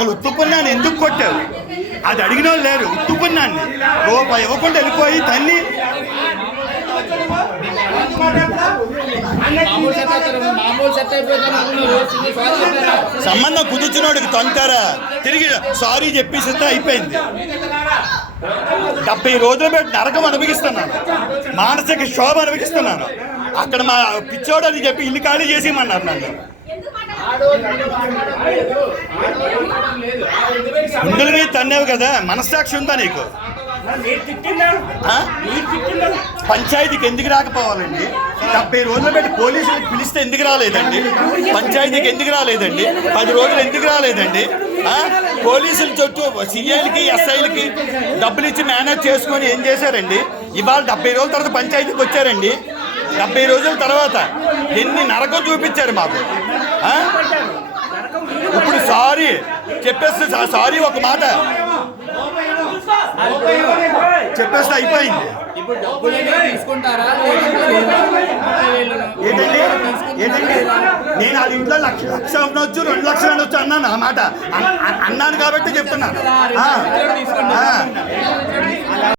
అసలు ఉత్తుపున్నాన్ని ఎందుకు కొట్టావు? అది అడిగిన వాళ్ళు లేరు. ఉత్తుపున్నాన్ని రూపాయి ఇవ్వకుండా వెళ్ళిపోయి తన్ని సంబంధం కుదుర్చున్నోడికి తొంతారా తిరిగి సారీ చెప్పేసి అయిపోయింది. 70 రోజులు పెట్టి నరకం అనుభవిస్తున్నాను, మానసిక శోభ అనుభవిస్తున్నాను. అక్కడ మా పిచ్చోడు అని చెప్పి ఇల్లు ఖాళీ చేసేయమన్నారు నన్ను. గుండెల మీద తన్నావు కదా, మనస్సాక్షి ఉందా నీకు? పంచాయతీకి ఎందుకు రాకపోవాలండి? 70 రోజులు పెట్టి పోలీసులకు పిలిస్తే ఎందుకు రాలేదండి? పంచాయతీకి ఎందుకు రాలేదండి? 10 రోజులు ఎందుకు రాలేదండి? పోలీసుల చుట్టూ సిఐలకి ఎస్ఐలకి డబ్బులు ఇచ్చి మేనేజ్ చేసుకొని ఏం చేశారండి? ఇవాళ 70 రోజుల తర్వాత పంచాయతీకి వచ్చారండి. 70 రోజుల తర్వాత ఎన్ని నరకం చూపించారు మాకు. ఇప్పుడు సారీ చెప్పేస్తే సారీ ఒక మాట చెప్పేస్తే అయిపోయింది. ఏంటండి నేను అది ఇంట్లో 1,00,000 అనొచ్చు 2 లక్షలు అనొచ్చు అన్నాను. ఆ మాట అన్నాను కాబట్టి చెప్తున్నాను.